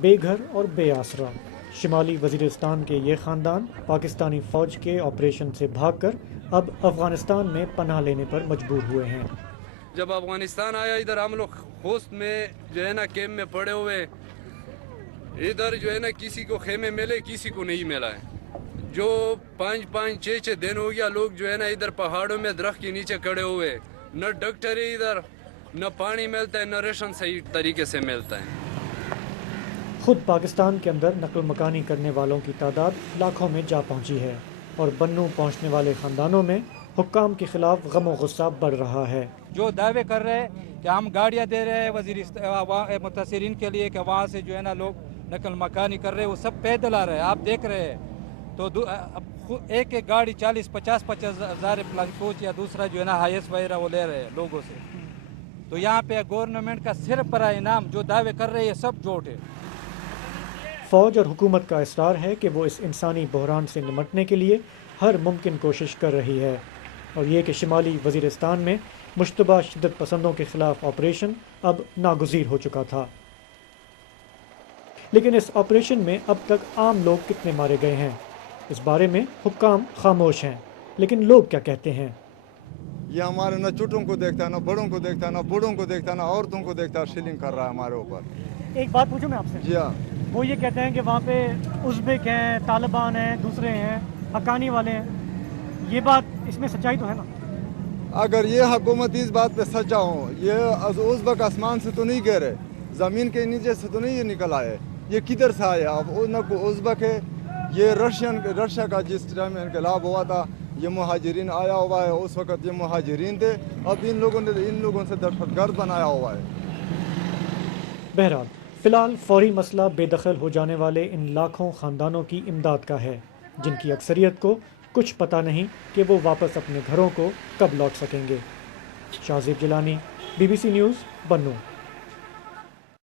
بے گھر اور بے آسرا۔ شمالی وزیرستان کے یہ خاندان پاکستانی فوج کے آپریشن سے بھاگ کر اب افغانستان میں پناہ لینے پر مجبور ہوئے ہیں۔ جب افغانستان آیا ادھر ہم لوگ خوست میں جو ہے نا کیمپ میں پڑے ہوئے، ادھر جو ہے نا کسی کو خیمے ملے کسی کو نہیں ملا ہے۔ جو 5-6 دن ہو گیا لوگ جو ہے نا ادھر پہاڑوں میں درخت کے نیچے کھڑے ہوئے، نہ ڈاکٹر ہے ادھر، نہ پانی ملتا ہے، نہ ریشن صحیح طریقے سے ملتا ہے۔ خود پاکستان کے اندر نقل مکانی کرنے والوں کی تعداد لاکھوں میں جا پہنچی ہے اور بنوں پہنچنے والے خاندانوں میں حکام کے خلاف غم و غصہ بڑھ رہا ہے۔ جو دعوے کر رہے ہیں کہ ہم گاڑیاں دے رہے ہیں متاثرین کے لیے کہ وہاں سے جو ہے نا لوگ نقل مکانی کر رہے ہیں، وہ سب پیدل آ رہے ہیں، آپ دیکھ رہے ہیں۔ تو ایک گاڑی 40-50 ہزار کوچ یا دوسرا جو ہے نا ہائیس وغیرہ وہ لے رہے ہیں لوگوں سے۔ تو یہاں پہ گورنمنٹ کا صرف برائے انعام جو دعوے کر رہے ہیں یہ سب جھوٹ ہے۔ فوج اور حکومت کا اصرار ہے کہ وہ اس انسانی بحران سے نمٹنے کے لیے ہر ممکن کوشش کر رہی ہے، اور یہ کہ شمالی وزیرستان میں مشتبہ شدت پسندوں کے خلاف آپریشن اب ناگزیر ہو چکا تھا۔ لیکن اس آپریشن میں اب تک عام لوگ کتنے مارے گئے ہیں، اس بارے میں حکام خاموش ہیں۔ لیکن لوگ کیا کہتے ہیں؟ یہ ہمارے نہ چھوٹوں کو دیکھتا ہے، نہ بڑوں کو دیکھتا ہے، نہ بوڑھوں کو دیکھتا ہے، نہ عورتوں کو دیکھتا ہے، شیلنگ کر رہا ہے ہمارے اوپر۔ ایک بات پوچھوں میں آپ سے؟ جی ہاں، وہ یہ کہتے ہیں کہ وہاں پہ ازبک ہیں، طالبان ہیں، دوسرے ہیں، حقانی والے ہیں، یہ بات اس میں سچائی تو ہے نا؟ اگر یہ حکومت اس بات پہ سچا ہو، یہ ازبک آسمان سے تو نہیں گرے، زمین کے نیچے سے تو نہیں یہ نکل آئے، یہ کدھر سے آئے؟ اب نہ کوئی ازبک ہے، یہ رشیا کا جس ٹائم انقلاب ہوا تھا یہ مہاجرین آیا ہوا ہے، اس وقت یہ مہاجرین تھے، اب ان لوگوں سے دہشت گرد بنایا ہوا ہے۔ بہرحال فی الحال فوری مسئلہ بے دخل ہو جانے والے ان لاکھوں خاندانوں کی امداد کا ہے، جن کی اکثریت کو کچھ پتہ نہیں کہ وہ واپس اپنے گھروں کو کب لوٹ سکیں گے۔ شاہ زیب جیلانی، BBC نیوز، بنوں۔